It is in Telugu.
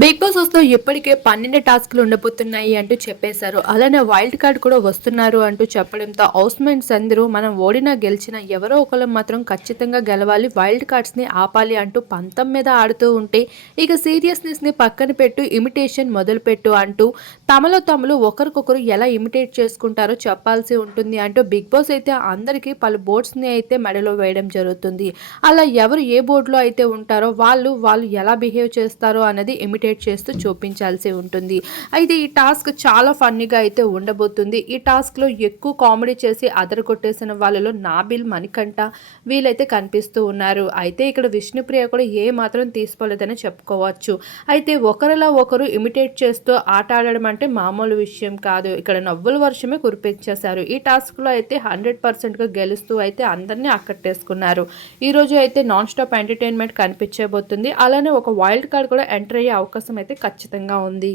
బిగ్ బాస్ వస్తూ ఇప్పటికే పన్నెండు టాస్క్లు ఉండబోతున్నాయి అంటూ చెప్పేశారు. అలానే వైల్డ్ కార్డ్ కూడా వస్తున్నారు అంటూ చెప్పడంతో హౌస్మెంట్స్ అందరూ మనం ఓడినా గెలిచినా ఎవరో ఒకరు మాత్రం ఖచ్చితంగా గెలవాలి వైల్డ్ కార్డ్స్ని ఆపాలి అంటూ పంతం మీద ఆడుతూ ఉంటే ఇక సీరియస్నెస్ని పక్కన పెట్టు ఇమిటేషన్ మొదలుపెట్టు అంటూ తమలో తమలు ఒకరికొకరు ఎలా ఇమిటేట్ చేసుకుంటారో చెప్పాల్సి ఉంటుంది అంటూ బిగ్ బాస్ అయితే అందరికీ పలు బోర్డ్స్ని అయితే మెడలో వేయడం జరుగుతుంది. అలా ఎవరు ఏ బోర్డులో అయితే ఉంటారో వాళ్ళు వాళ్ళు ఎలా బిహేవ్ చేస్తారో అనేది ఇమిటేట్ చేస్తూ చూపించాల్సి ఉంటుంది. అయితే ఈ టాస్క్ చాలా ఫన్నీగా అయితే ఉండబోతుంది. ఈ టాస్క్లో ఎక్కువ కామెడీ చేసి అదరగొట్టేసిన వాళ్ళలో నాబిల్ మణికంఠ వీళ్ళైతే కనిపిస్తూ ఉన్నారు. అయితే ఇక్కడ విష్ణుప్రియ కూడా ఏ మాత్రం తీసుకోలేదని చెప్పుకోవచ్చు. అయితే ఒకరిలా ఒకరు ఇమిటేట్ చేస్తూ ఆట ఆడడం అంటే మామూలు విషయం కాదు. ఇక్కడ నవ్వుల వర్షమే కురిపించేశారు. ఈ టాస్క్లో అయితే హండ్రెడ్ పర్సెంట్గా గెలుస్తూ అయితే అందరినీ అక్కట్టేసుకున్నారు ఈ రోజు అయితే నాన్ స్టాప్ ఎంటర్టైన్మెంట్ కనిపించబోతుంది. అలానే ఒక వైల్డ్ కార్డ్ కూడా ఎంటర్ అయ్యే అవకాశం అయితే ఖచ్చితంగా ఉంది.